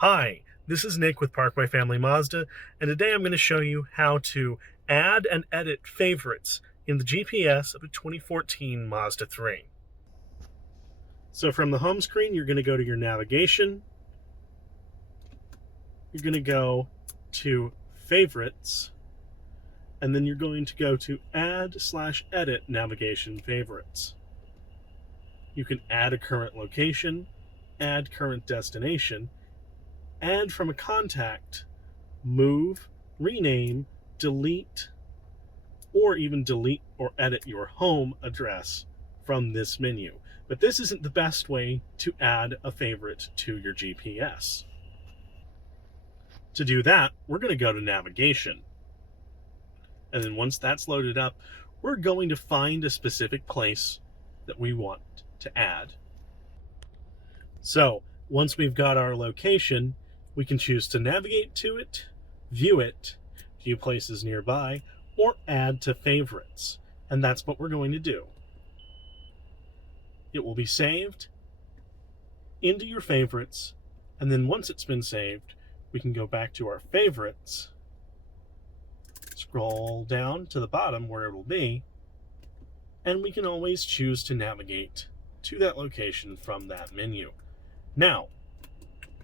Hi, this is Nick with Park My Family Mazda, and today I'm going to show you how to add and edit favorites in the GPS of a 2014 Mazda 3. So from the home screen, you're going to go to your navigation. You're going to go to Favorites, and then you're going to go to Add/Edit Navigation Favorites. You can add a current location, add current destination, add from a contact, move, rename, delete, or even delete or edit your home address from this menu. But this isn't the best way to add a favorite to your GPS. To do that, we're going to go to Navigation. And then once that's loaded up, we're going to find a specific place that we want to add. So once we've got our location, we can choose to navigate to it, view places nearby, or add to favorites. And that's what we're going to do. It will be saved into your favorites, and then once it's been saved, we can go back to our favorites, scroll down to the bottom where it will be, and we can always choose to navigate to that location from that menu. Now,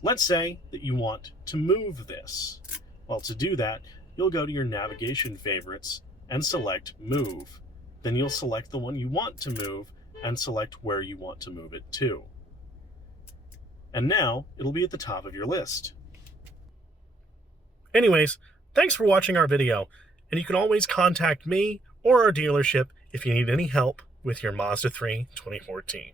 let's say that you want to move this. Well, to do that, you'll go to your navigation favorites and select Move. Then you'll select the one you want to move and select where you want to move it to. And now it'll be at the top of your list. Anyways, thanks for watching our video, and you can always contact me or our dealership if you need any help with your Mazda 3 2014.